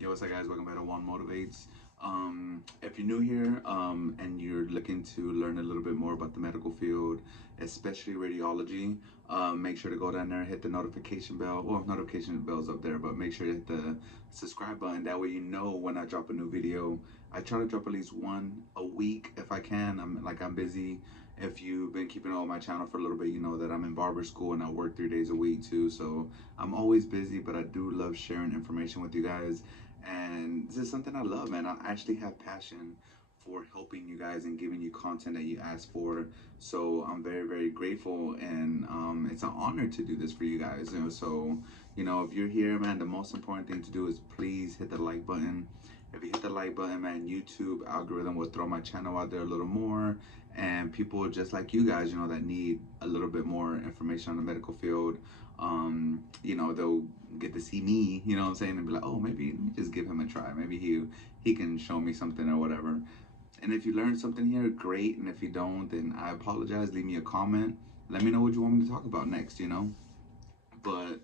Yo, what's up, guys? Welcome back to One Motivates. If you're new here and you're looking to learn a little bit more about the medical field, especially radiology, make sure to go down there, hit the notification bell. Well, notification bell's up there, but make sure to hit the subscribe button. That way, you know when I drop a new video. I try to drop at least one a week if I can. I'm busy. If you've been keeping up with my channel for a little bit, you know that I'm in barber school and I work 3 days a week too. So I'm always busy, but I do love sharing information with you guys, and this is something I love, man. I actually have passion for helping you guys and giving you content that you ask for. So I'm very, very grateful, and it's an honor to do this for you guys. So, if you're here, man, the most important thing to do is please hit the like button. If you hit the like button, man, YouTube algorithm will throw my channel out there a little more, and people just like you guys, that need a little bit more information on the medical field, they'll get to see me, you know what I'm saying, and be like, oh, maybe let me just give him a try. Maybe he can show me something or whatever. And if you learn something here, great. And if you don't, then I apologize. Leave me a comment. Let me know what you want me to talk about next. But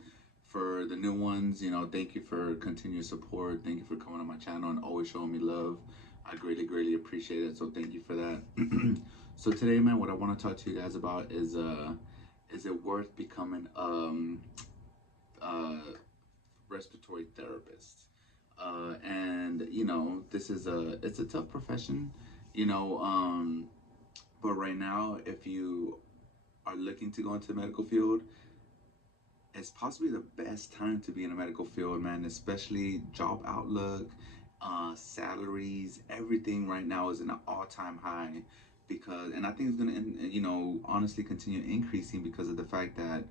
for the new ones, thank you for continued support. Thank you for coming on my channel and always showing me love. I greatly, greatly appreciate it. So thank you for that. So today, man, what I want to talk to you guys about is it worth becoming uh respiratory therapist? And this is it's a tough profession, you know. But right now, if you are looking to go into the medical field, it's possibly the best time to be in the medical field, man. Especially job outlook, salaries, everything right now is in an all-time high, because, and I think it's gonna, honestly continue increasing because of the fact that,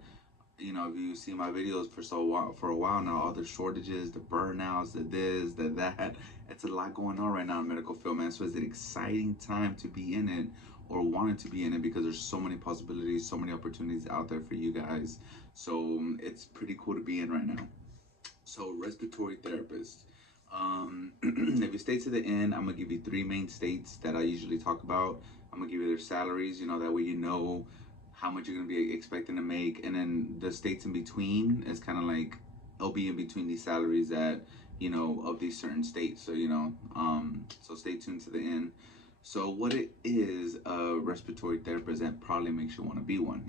if you see my videos for a while now, all the shortages, the burnouts, the this, the that, it's a lot going on right now in medical field, man. So it's an exciting time to be in it, or wanting to be in it, because there's so many possibilities, so many opportunities out there for you guys. So it's pretty cool to be in right now. So respiratory therapist. If you stay to the end, I'm gonna give you three main states that I usually talk about. I'm gonna give you their salaries, that way you know how much you're gonna be expecting to make, and then the states in between is kind of like it'll be in between these salaries that of these certain states. So so stay tuned to the end. So what it is, a respiratory therapist, that probably makes you want to be one.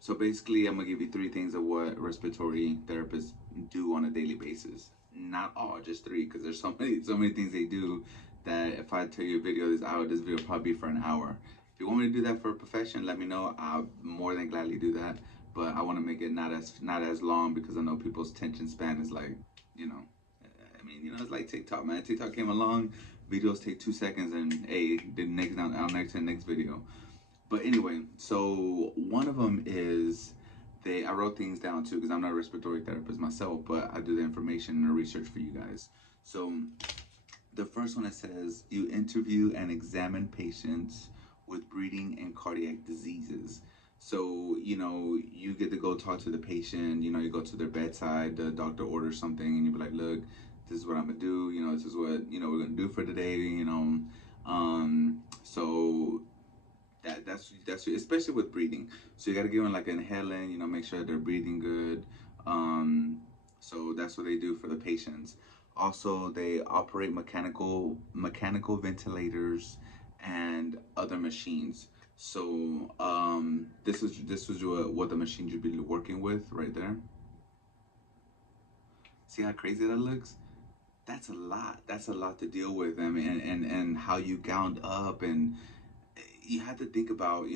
So basically, I'm gonna give you three things of what respiratory therapists do on a daily basis. Not all, just three, because there's so many things they do that if I tell you a video this video will probably be for an hour. If you want me to do that for a profession, let me know. I'll more than gladly do that. But I want to make it not as long, because I know people's attention span is like, you know, it's like TikTok, man. TikTok came along, videos take 2 seconds, and hey, the next on next to the next video. But anyway, so one of them is I wrote things down too, because I'm not a respiratory therapist myself, but I do the information and the research for you guys. So the first one, it says you interview and examine patients with breathing and cardiac diseases. So, you get to go talk to the patient, you go to their bedside, the doctor orders something, and you be like, look, this is what I'm gonna do, this is what, we're gonna do for today. So that's especially with breathing. So you got to give them like an inhalant, make sure they're breathing good. So that's what they do for the patients. Also, they operate mechanical ventilators and other machines. So this was what the machines you'd be working with right there. See how crazy that looks? That's a lot. That's a lot to deal with. I mean, and how you gowned up, and you have to think about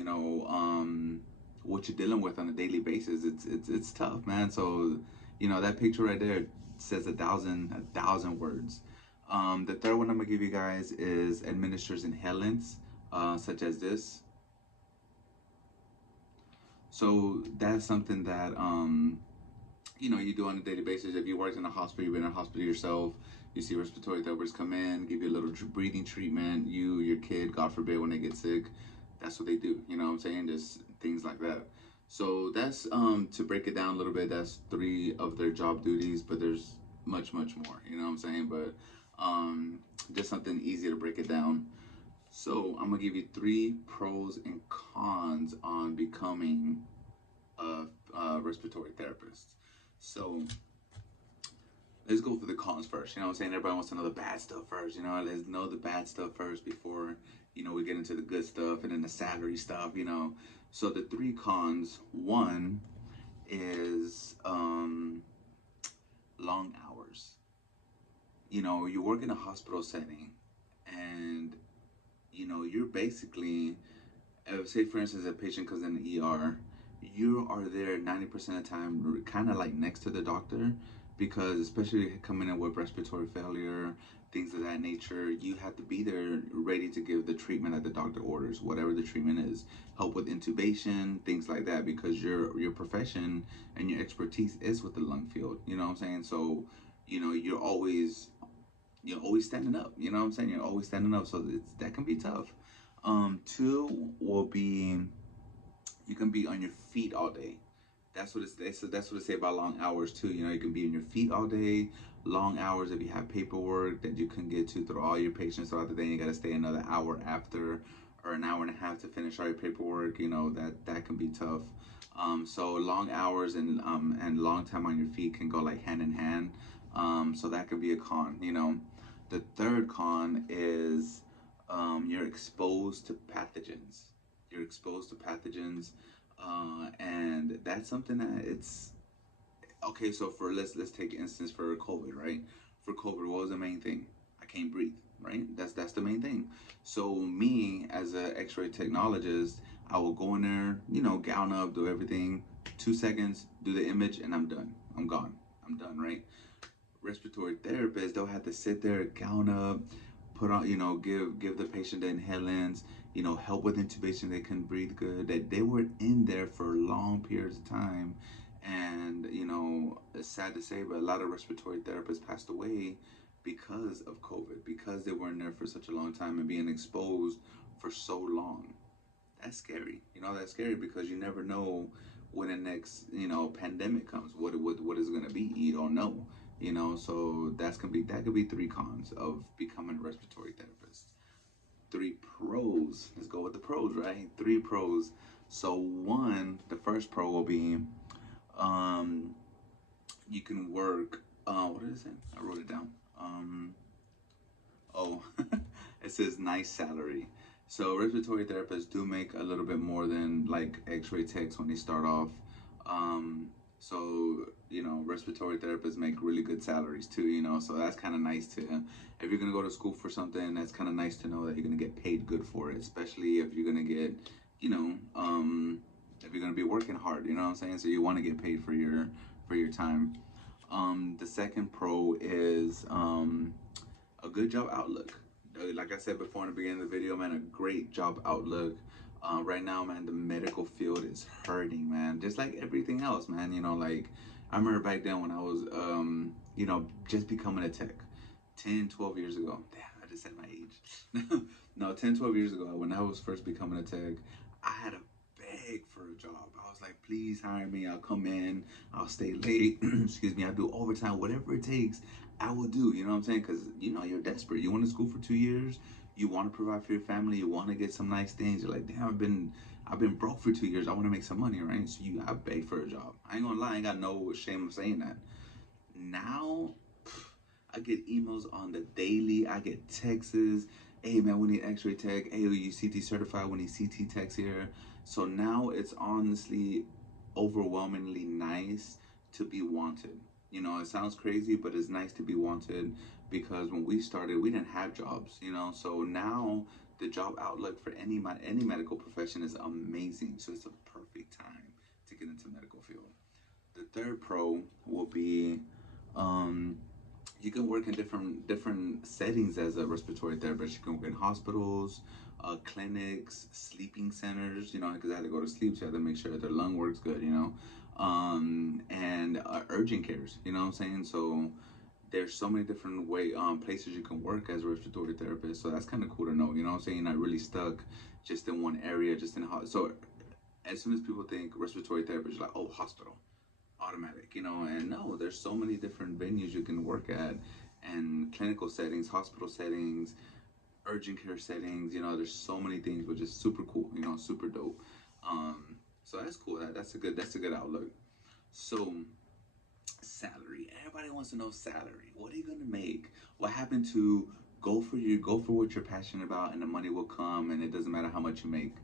what you're dealing with on a daily basis. It's tough, man. So that picture right there says a thousand words. The third one I'm gonna give you guys is administers inhalants, such as this. So that's something that you do on a daily basis. If you work in a hospital, you've been in a hospital yourself, you see respiratory therapists come in, give you a little breathing treatment. Your kid, God forbid, when they get sick, that's what they do. You know what I'm saying? Just things like that. So that's to break it down a little bit. That's three of their job duties, but there's much, much more. You know what I'm saying? But just something easy to break it down. So I'm gonna give you three pros and cons on becoming a respiratory therapist. So let's go for the cons first. You know what I'm saying? Everybody wants to know the bad stuff first. You know, let's know the bad stuff first before, you know, we get into the good stuff and then the salary stuff, you know. So the three cons, one is long hours. You know, you work in a hospital setting and, you know, you're basically, say for instance, a patient comes in the ER, you are there 90% of the time, kind of like next to the doctor, because especially coming in with respiratory failure, things of that nature, you have to be there ready to give the treatment that the doctor orders, whatever the treatment is, help with intubation, things like that, because your profession and your expertise is with the lung field. You know what I'm saying? So, you know, you're always standing up. You know what I'm saying? You're always standing up, so that can be tough. Two will be you can be on your feet all day. That's what it say about long hours too. You know, you can be on your feet all day, long hours if you have paperwork that you can get to through all your patients throughout the day. You got to stay another hour after or an hour and a half to finish all your paperwork. You know that can be tough. So long hours and long time on your feet can go like hand in hand. So that could be a con. You know, the third con is you're exposed to pathogens. You're exposed to pathogens, and that's something that it's okay. So for let's take instance for COVID, right? For COVID, what was the main thing? I can't breathe, right? That's the main thing. So me as an X-ray technologist, I will go in there, you know, gown up, do everything, 2 seconds, do the image, and I'm done. I'm gone. I'm done, right? Respiratory therapists, they'll have to sit there, gown up, put on, you know, give the patient the inhalants, you know, help with intubation, they can breathe good. That they were in there for long periods of time, and you know, it's sad to say, but a lot of respiratory therapists passed away because of COVID, because they were in there for such a long time and being exposed for so long. That's scary. You know, that's scary because you never know when the next, you know, pandemic comes. What is going to be? You don't know. You know, so that could be three cons of becoming a respiratory therapist. Three pros. Let's go with the pros, right? Three pros. So one, the first pro will be, um, you can work. What is it? I wrote it down. Oh, it says nice salary. So respiratory therapists do make a little bit more than like X-ray techs when they start off. So you know, respiratory therapists make really good salaries too. You know, so that's kind of nice to. If you're gonna go to school for something, that's kind of nice to know that you're gonna get paid good for it. Especially if you're gonna get, you know, if you're gonna be working hard. You know what I'm saying? So you want to get paid for your time. The second pro is a good job outlook. Like I said before in the beginning of the video, man, a great job outlook. Right now, man, the medical field is hurting, man. Just like everything else, man. You know, like I remember back then when I was, you know, just becoming a tech, 10, 12 years ago. Damn, I just said my age. No, 10, 12 years ago, when I was first becoming a tech, I had to beg for a job. I was like, please hire me. I'll come in. I'll stay late. Excuse me. I'll do overtime, whatever it takes. I will do. You know what I'm saying? Because you know you're desperate. You went to school for 2 years. You want to provide for your family. You want to get some nice things. You're like, damn, I've been broke for 2 years. I want to make some money, right? So I beg for a job. I ain't gonna lie. I ain't got no shame of saying that. Now, I get emails on the daily. I get texts. Hey man, we need X-ray tech. Hey, you CT certified? We need CT techs here. So now it's honestly overwhelmingly nice to be wanted. You know, it sounds crazy, but it's nice to be wanted because when we started, we didn't have jobs. You know, so now the job outlook for any medical profession is amazing. So it's a perfect time to get into medical field. The third pro will be um, you can work in different settings as a respiratory therapist. You can work in hospitals, clinics, sleeping centers. You know, because I had to go to sleep, so I had to make sure that their lung works good. You know, and urgent cares. You know what I'm saying? So there's so many different places you can work as a respiratory therapist. So that's kind of cool to know. You know what I'm saying? You're not really stuck just in one area, just in a hospital. So as soon as people think respiratory therapist, you're like, oh, hospital, automatic, you know. And no, there's so many different venues you can work at, and clinical settings, hospital settings, urgent care settings. You know, there's so many things, which is super cool. You know, super dope. So that's cool. That's a good outlook. So Salary. Everybody wants to know salary. What are you gonna make? What happened to go for what you're passionate about, and the money will come, and it doesn't matter how much you make.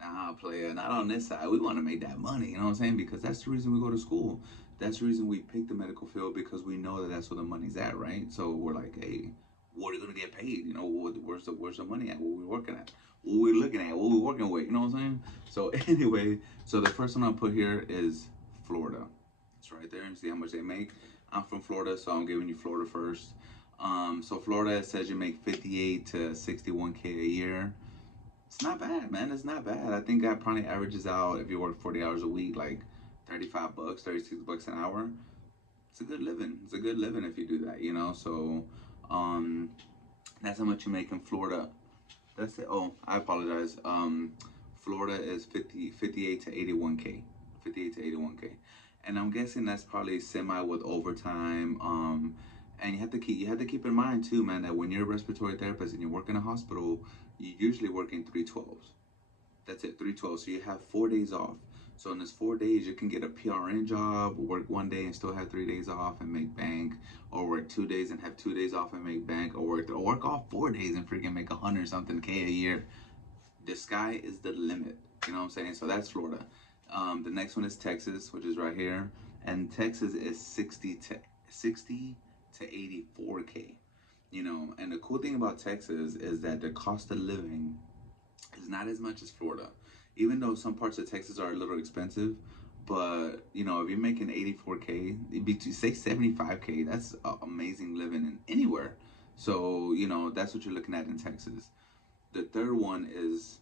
Nah, player, not on this side. We want to make that money, you know what I'm saying? Because that's the reason we go to school. That's the reason we pick the medical field, because we know that that's where the money's at, right? So we're like, hey, what are you gonna get paid? You know, where's the money at? What are we working at? What are we looking at? What are we working with? You know what I'm saying? So anyway, so the first one I'll put here is Florida. It's right there, and see how much they make. I'm from Florida, so I'm giving you Florida first. So Florida, it says you make 58 to 61K a year. It's not bad, man. It's not bad. I think that probably averages out, if you work 40 hours a week, like 35 bucks, 36 bucks an hour. It's a good living. It's a good living if you do that, you know? So, um, that's how much you make in Florida. That's it. Oh, I apologize. Florida is 58 to 81K. 58 to 81K. And I'm guessing that's probably semi with overtime. And you have to keep in mind too, man, that when you're a respiratory therapist and you work in a hospital, you usually work in 312s. That's it, 312. So you have 4 days off. So in this 4 days, you can get a PRN job, work 1 day and still have 3 days off and make bank, or work 2 days and have 2 days off and make bank, or work off 4 days and freaking make 100 something K a year. The sky is the limit. You know what I'm saying? So that's Florida. The next one is Texas, which is right here, and Texas is 60 to 84K. You know, and the cool thing about Texas is that the cost of living is not as much as Florida, even though some parts of Texas are a little expensive. But you know, if you're making 84K, it'd be to say 75K. That's amazing living in anywhere. So you know, that's what you're looking at in Texas. The third one is,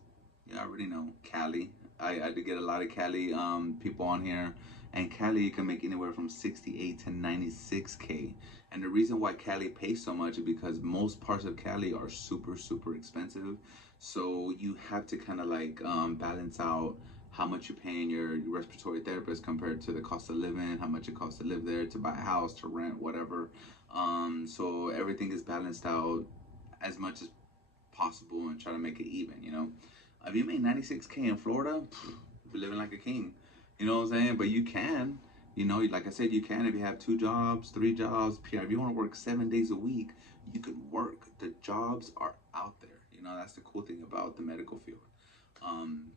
yeah, I already know, Cali. I did get a lot of Cali people on here, and Cali you can make anywhere from 68 to 96K. And the reason why Cali pays so much is because most parts of Cali are super super expensive. So you have to kind of like balance out how much you're paying your respiratory therapist compared to the cost of living, how much it costs to live there, to buy a house, to rent, whatever. So everything is balanced out as much as possible and try to make it even, you know. If you made 96K in Florida, you're living like a king. You know what I'm saying? But you can, you know, like I said, you can if you have 2 jobs, 3 jobs, PR. If you want to work 7 days a week, you can work. The jobs are out there. You know, that's the cool thing about the medical field. Um,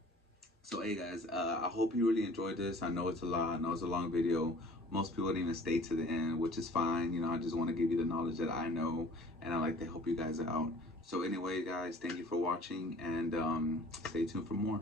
so hey guys, I hope you really enjoyed this. I know it's a lot. I know it's a long video. Most people didn't even stay to the end, which is fine. You know, I just want to give you the knowledge that I know, and I like to help you guys out. So anyway, guys, thank you for watching, and stay tuned for more.